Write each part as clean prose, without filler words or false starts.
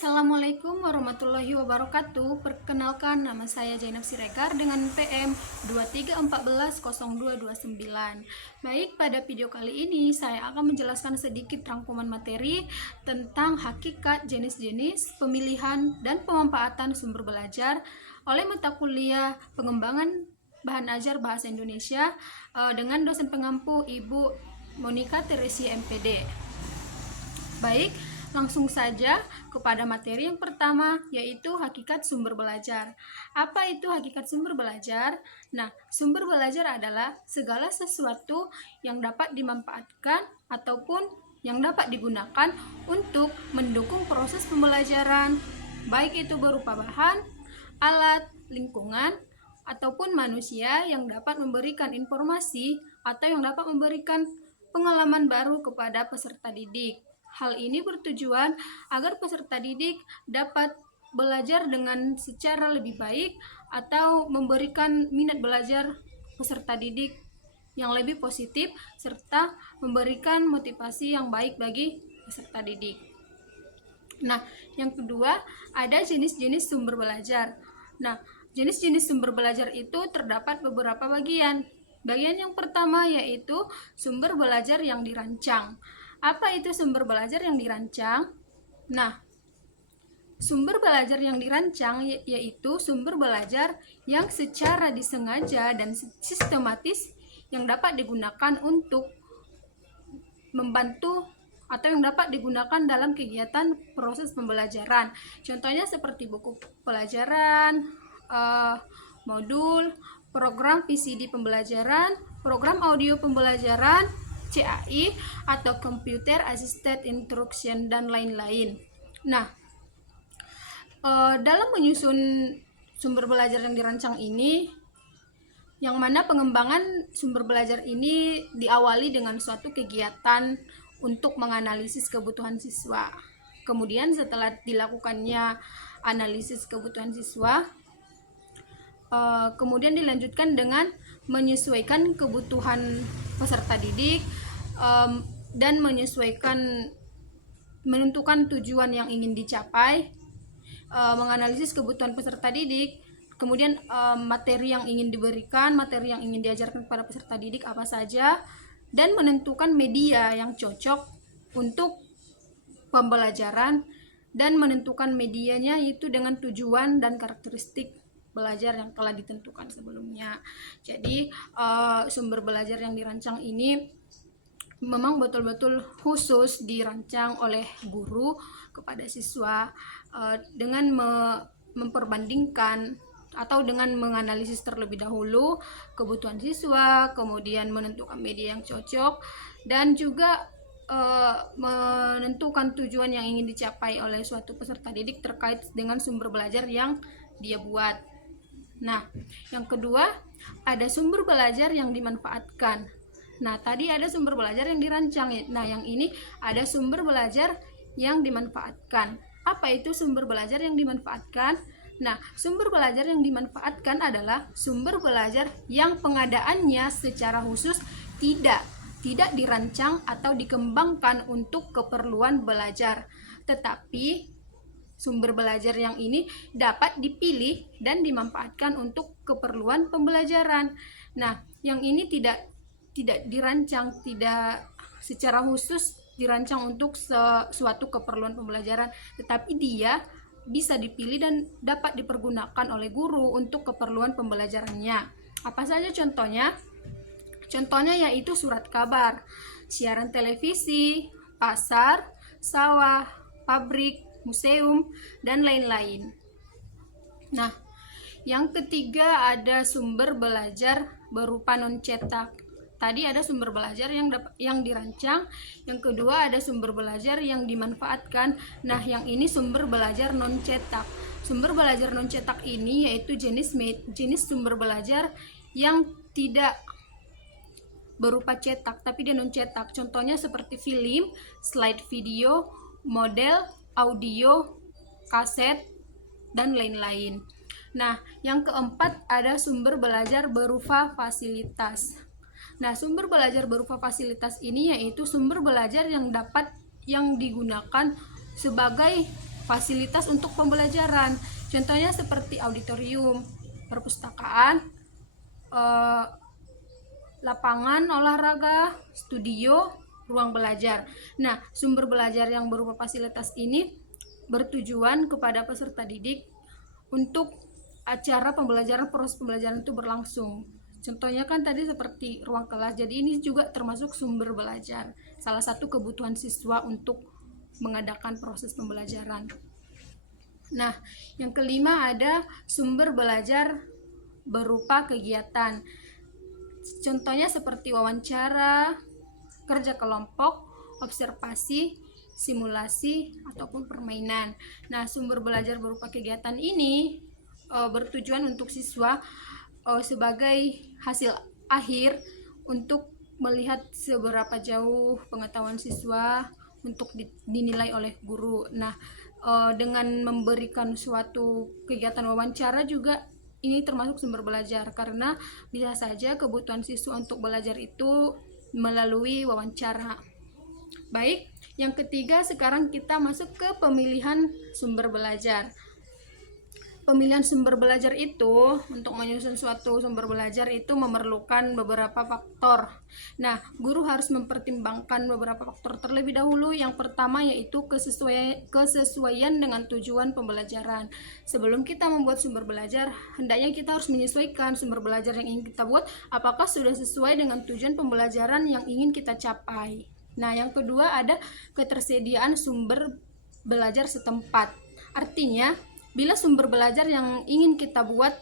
Assalamualaikum warahmatullahi wabarakatuh. Perkenalkan, nama saya Zainab Siregar dengan PM 23140229. Baik, pada video kali ini saya akan menjelaskan sedikit rangkuman materi tentang hakikat, jenis-jenis, pemilihan, dan pemanfaatan sumber belajar oleh mata kuliah pengembangan bahan ajar bahasa Indonesia dengan dosen pengampu Ibu Monica Teresia MPD. Baik, langsung saja kepada materi yang pertama, yaitu hakikat sumber belajar. Apa itu hakikat sumber belajar? Nah, sumber belajar adalah segala sesuatu yang dapat dimanfaatkan ataupun yang dapat digunakan untuk mendukung proses pembelajaran, baik itu berupa bahan, alat, lingkungan, ataupun manusia yang dapat memberikan informasi atau yang dapat memberikan pengalaman baru kepada peserta didik. Hal ini bertujuan agar peserta didik dapat belajar dengan secara lebih baik atau memberikan minat belajar peserta didik yang lebih positif serta memberikan motivasi yang baik bagi peserta didik. Nah, yang kedua, ada jenis-jenis sumber belajar. Nah, jenis-jenis sumber belajar itu terdapat beberapa bagian. Bagian yang pertama yaitu sumber belajar yang dirancang. Apa itu sumber belajar yang dirancang? Nah, sumber belajar yang dirancang yaitu sumber belajar yang secara disengaja dan sistematis yang dapat digunakan untuk membantu atau yang dapat digunakan dalam kegiatan proses pembelajaran. Contohnya seperti buku pelajaran, modul, program VCD pembelajaran, program audio pembelajaran, CAI atau Computer Assisted Instruction dan lain-lain. Nah, dalam menyusun sumber belajar yang dirancang ini, yang mana pengembangan sumber belajar ini diawali dengan suatu kegiatan untuk menganalisis kebutuhan siswa. Kemudian setelah dilakukannya analisis kebutuhan siswa, kemudian dilanjutkan dengan menyesuaikan kebutuhan peserta didik dan menentukan tujuan yang ingin dicapai, menganalisis kebutuhan peserta didik, kemudian materi yang ingin diberikan, materi yang ingin diajarkan kepada peserta didik apa saja, dan menentukan media yang cocok untuk pembelajaran dan menentukan medianya itu dengan tujuan dan karakteristik belajar yang telah ditentukan sebelumnya. Jadi sumber belajar yang dirancang ini memang betul-betul khusus dirancang oleh guru kepada siswa dengan memperbandingkan atau dengan menganalisis terlebih dahulu kebutuhan siswa, kemudian menentukan media yang cocok, dan juga menentukan tujuan yang ingin dicapai oleh suatu peserta didik terkait dengan sumber belajar yang dia buat. Nah, yang kedua, ada sumber belajar yang dimanfaatkan. Nah, tadi ada sumber belajar yang dirancang. Nah, yang ini ada sumber belajar yang dimanfaatkan. Apa itu sumber belajar yang dimanfaatkan? Nah, sumber belajar yang dimanfaatkan adalah sumber belajar yang pengadaannya secara khusus tidak dirancang atau dikembangkan untuk keperluan belajar, tetapi sumber belajar yang ini dapat dipilih dan dimanfaatkan untuk keperluan pembelajaran. Nah, yang ini tidak dirancang, tidak secara khusus dirancang untuk suatu keperluan pembelajaran, tetapi dia bisa dipilih dan dapat dipergunakan oleh guru untuk keperluan pembelajarannya. Apa saja contohnya? Contohnya yaitu surat kabar, siaran televisi, pasar, sawah, pabrik, museum, dan lain-lain. Nah, yang ketiga ada sumber belajar berupa non-cetak. Tadi ada sumber belajar yang dirancang, yang kedua ada sumber belajar yang dimanfaatkan. Nah, yang ini sumber belajar non-cetak. Sumber belajar non-cetak ini yaitu jenis sumber belajar yang tidak berupa cetak, tapi dia non-cetak. Contohnya seperti film, slide video, model, audio, kaset, dan lain-lain. Nah, yang keempat ada sumber belajar berupa fasilitas. Nah, sumber belajar berupa fasilitas ini yaitu sumber belajar yang digunakan sebagai fasilitas untuk pembelajaran. Contohnya seperti auditorium, perpustakaan, lapangan olahraga, studio, ruang belajar. Nah, sumber belajar yang berupa fasilitas ini bertujuan kepada peserta didik untuk acara pembelajaran, proses pembelajaran itu berlangsung. Contohnya kan tadi seperti ruang kelas, jadi ini juga termasuk sumber belajar, salah satu kebutuhan siswa untuk mengadakan proses pembelajaran. Nah, yang kelima ada sumber belajar berupa kegiatan. Contohnya seperti wawancara, kerja kelompok, observasi, simulasi, ataupun permainan. Nah, sumber belajar berupa kegiatan ini bertujuan untuk siswa sebagai hasil akhir untuk melihat seberapa jauh pengetahuan siswa untuk dinilai oleh guru. Nah, dengan memberikan suatu kegiatan wawancara juga ini termasuk sumber belajar, karena bisa saja kebutuhan siswa untuk belajar itu melalui wawancara. Baik, yang ketiga sekarang kita masuk ke pemilihan sumber belajar. Pemilihan sumber belajar itu, untuk menyusun suatu sumber belajar itu memerlukan beberapa faktor. Nah, guru harus mempertimbangkan beberapa faktor terlebih dahulu. Yang pertama yaitu kesesuaian dengan tujuan pembelajaran. Sebelum kita membuat sumber belajar, hendaknya kita harus menyesuaikan sumber belajar yang ingin kita buat apakah sudah sesuai dengan tujuan pembelajaran yang ingin kita capai. Nah, yang kedua ada ketersediaan sumber belajar setempat. Artinya, bila sumber belajar yang ingin kita buat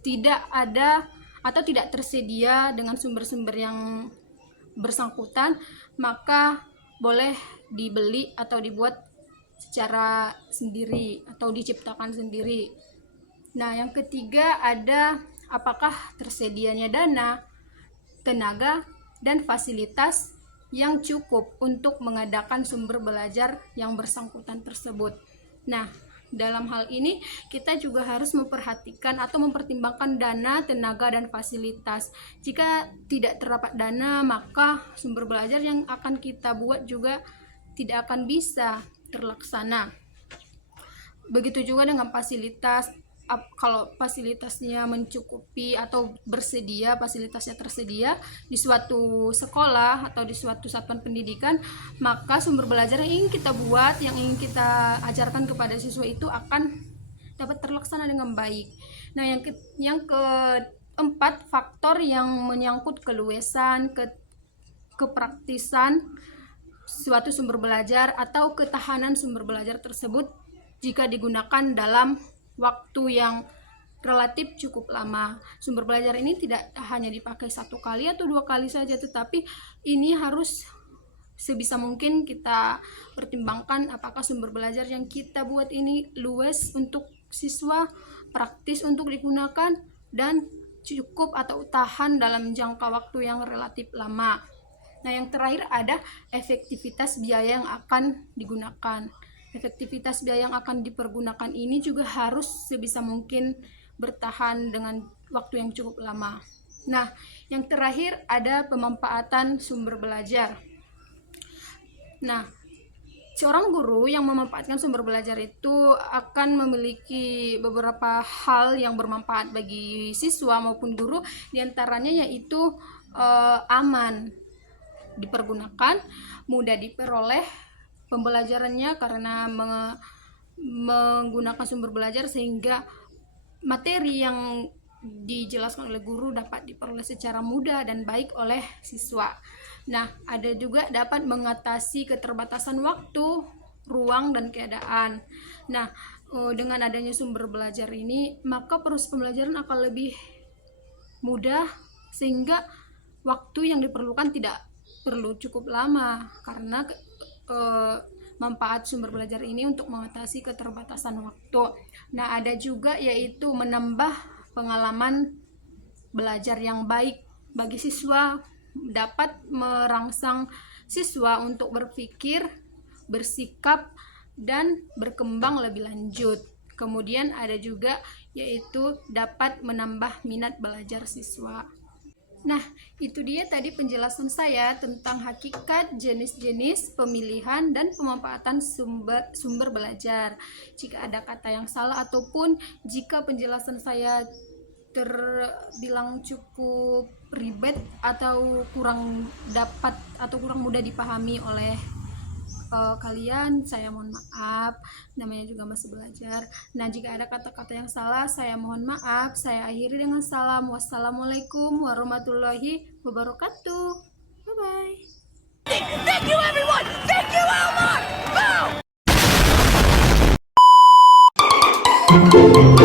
tidak ada atau tidak tersedia dengan sumber-sumber yang bersangkutan, maka boleh dibeli atau dibuat secara sendiri atau diciptakan sendiri. Nah, yang ketiga ada apakah tersedianya dana, tenaga, dan fasilitas yang cukup untuk mengadakan sumber belajar yang bersangkutan tersebut. Nah, dalam hal ini kita juga harus memperhatikan atau mempertimbangkan dana, tenaga, dan fasilitas. Jika tidak terdapat dana, maka sumber belajar yang akan kita buat juga tidak akan bisa terlaksana. Begitu juga dengan fasilitas. Kalau fasilitasnya mencukupi atau bersedia, fasilitasnya tersedia di suatu sekolah atau di suatu satuan pendidikan, maka sumber belajar yang ingin kita buat, yang ingin kita ajarkan kepada siswa itu akan dapat terlaksana dengan baik. Nah, yang keempat, faktor yang menyangkut keluasan, kepraktisan suatu sumber belajar atau ketahanan sumber belajar tersebut jika digunakan dalam waktu yang relatif cukup lama. Sumber belajar ini tidak hanya dipakai 1 kali atau 2 kali saja, tetapi ini harus sebisa mungkin kita pertimbangkan apakah sumber belajar yang kita buat ini luas untuk siswa, praktis untuk digunakan, dan cukup atau tahan dalam jangka waktu yang relatif lama. Nah, yang terakhir ada efektivitas biaya yang akan digunakan. Efektivitas biaya yang akan dipergunakan ini juga harus sebisa mungkin bertahan dengan waktu yang cukup lama. Nah, yang terakhir ada pemanfaatan sumber belajar. Nah, seorang guru yang memanfaatkan sumber belajar itu akan memiliki beberapa hal yang bermanfaat bagi siswa maupun guru, diantaranya yaitu aman dipergunakan, mudah diperoleh pembelajarannya karena menggunakan sumber belajar sehingga materi yang dijelaskan oleh guru dapat diperoleh secara mudah dan baik oleh siswa. Nah, ada juga dapat mengatasi keterbatasan waktu, ruang, dan keadaan. Nah, dengan adanya sumber belajar ini, maka proses pembelajaran akan lebih mudah sehingga waktu yang diperlukan tidak perlu cukup lama karena manfaat sumber belajar ini untuk mengatasi keterbatasan waktu. Nah, ada juga yaitu menambah pengalaman belajar yang baik bagi siswa, dapat merangsang siswa untuk berpikir, bersikap, dan berkembang lebih lanjut. Kemudian ada juga yaitu dapat menambah minat belajar siswa. Nah, itu dia tadi penjelasan saya tentang hakikat, jenis-jenis, pemilihan, dan pemanfaatan sumber belajar. Jika ada kata yang salah ataupun jika penjelasan saya terbilang cukup ribet atau kurang dapat atau kurang mudah dipahami oleh kalian, saya mohon maaf, namanya juga masih belajar. Nah, jika ada kata-kata yang salah, saya mohon maaf. Saya akhiri dengan salam. Wassalamualaikum warahmatullahi wabarakatuh. Bye bye. Thank you everyone. Thank you Elmar. Boom.